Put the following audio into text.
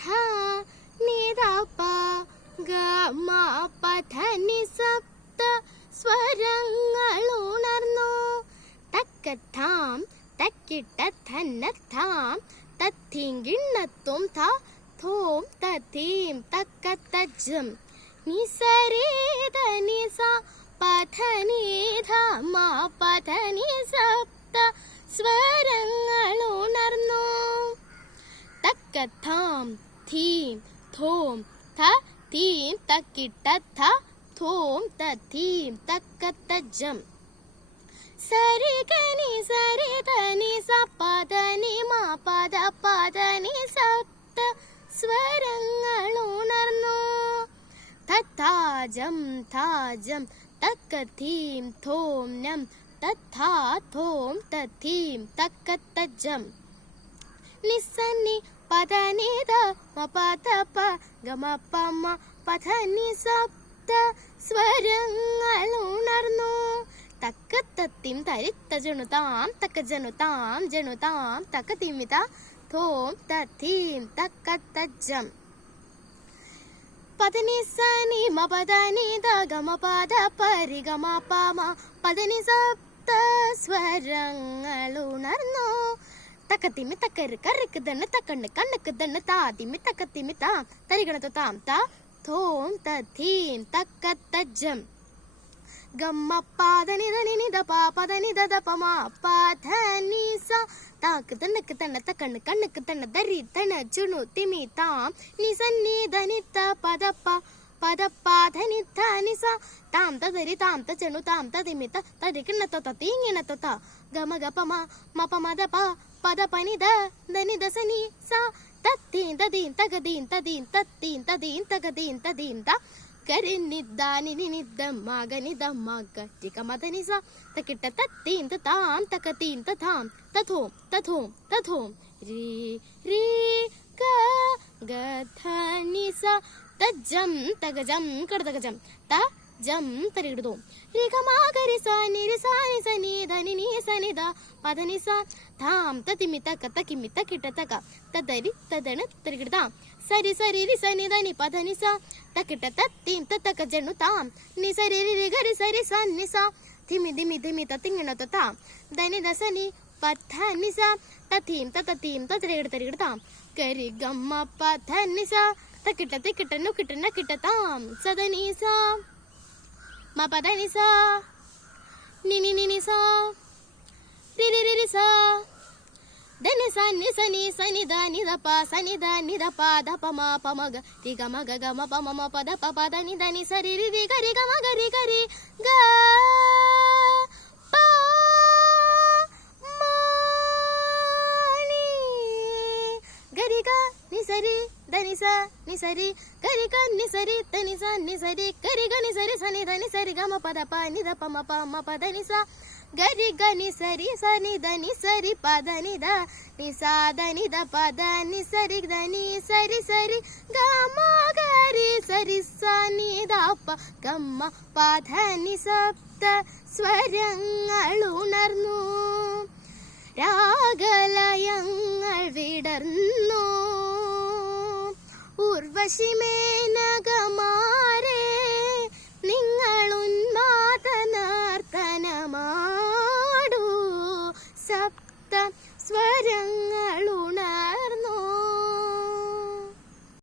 ധാ നീ ധാ പ ഗ മ പ ധ നി സപ്ത സ്വരങ്ങൾ ഉണർന്നു. തക്കഥാം തക്കിട്ട ധന്ന ധാം തത്തിങ്കിണ്ണത്തും ധ ധോം തഥീം തക്കത്തജ്ജം നിസരേ ധ നി സ പ ധ നി ധ മ പ ധ നി സപ്ത സ്വരങ്ങൾ ഉണർന്നു. തക്കഥാം ധീം ധോം ധ തീം തക്കിട്ട ധ ധോം തഥീം തക്കത്തജ്ജം സരി ഗനി സരി ധനി സ പദ നി മ പദ പദ നി സപ്ത സ്വരങ്ങൾ ഉണർന്നു. തഥാജം താജം തക്കഥീം ധോം നം തഥാ ധോം തഥീം തക്കത്തജ്ജം നിസനി പദ നി ധ മ പദ പ ഗ മ പ മ പദ നി സപ്ത സ്വരങ്ങൾ ഉണർന്നു. തക്കത്തത്തിം തരിത്ത ജനുതാം തക്ക ജനുതാം ജനുതാം തക്ക തിമിത ധോം തഥീം തക്കത്തജ്ജം പദനി സനി മ പദനി ധ ഗ മ പദ പരി ഗ മ പ മ പദനി സപ്ത സ്വരങ്ങൾ ഉണർന്നു. തക്കത്തിമി തക്കര് കറിക്ക് തന്നെ തക്കണ്ണ് കണ്ണുക്ക് തന്നെ താതിമി തക്കത്തിമി താം തരികണത്തു താം ത ധോം തഥീം തക്കത്തജ്ജം ഗമ്മ പാദനി ധനി നിധ പാ പദനി ധ പ മ പ ധ നി സ താക്ക് തണ്ണക്ക് തണ്ണ തക്കണ്ണ് കണ്ണുക്ക് തണ്ണ ദരി തണ ചുണു തിമി താം നി സന്നി ധനി ത പദ പ പദ പ ധനി ധ നി സ താം തദരി താം ത ചണു താം തതിമി ത തരികിണ്ണ ത തീങ്ങിണ ത ഗമ ഗ പ മ മ പ മ ധ പ പദ പനി ധ ധനി ധ സനി സ തത്തീം തദീം തഗദീം തദീം തത്തീം തദീം തഗദീം തദീം ത കരിന്നിദ്ദാനി നിദ്ദം മഗനിദം മഗ ടിക മദനി സ തകിട്ട തത്തീം തതാം തകതീം തതാം തഥോം തഥോം തഥോം രീ രീ ഗ ഗ ധ നി സ തജ്ജം തഗജം കടതഗജം ത ജം തരികിടുതോം രി ഗ മ ഗ രി സ നി രി സ നി സ നി ധ നി നി സ നി ധ പദ നി സ ധാം തതിമി തക തകിമി തകിട്ട തക തദരി തദന തരികിടുതാം സരി സരി രി സനി ധനി പദ നി സ തകിട്ട തത്തീം തതക ജനു താം നി സരി രി ഗ രി സരി സ നി സ ധിമി ധിമി ധിമി തതിങ്ങിണ താം ധനി ധ സനി പദ നി സ തതീം തതീം തരികിടുതാം കരി ഗമ്മ പദ നി സ തകിട്ട തകിട്ട നു കിട്ട ന കിട്ട താം സദനി സ മ പദ നി സ നി നി നി നി സ രി രി രി രി സ ധനി സ നി സ നി സ നി ധ നി ധ പ സ നി ധ നി ധ പ ധ പ മ പ മ ഗ രി ഗ മ ഗ ഗ മ പ മ മ പ ധ പ പ ധ നി ധ നി സ രി രി രി ഗ രി ഗ മ ഗ രി ഗ രി ഗ പ മ നി ഗ രി ഗ നി സ രി ധ നി സ നി സ രി ഗ രി ഗ നി സ രി ധ നി സ നി സ രി ഗ രി ഗ നി സ രി സ നി ധ നി സ രി ഗ മ പ ധ പ നി ധ പ മ പ ധ നി സ ഗ രി ഗ നി സ രി സ നി ധ നി സ രി പ ധ നി ധ നി സ ധ നി ധ പ ധ നി സ രി ധ നി സ രി ഗ മ ഗ രി സ രി സ നി ധ പ ഗ മ പ ധ നി സപ്ത സ്വരങ്ങൾ ഉണർന്നു. രാഗലയങ്ങൾ വിടർന്നു. ഉർവശി മേനകമാ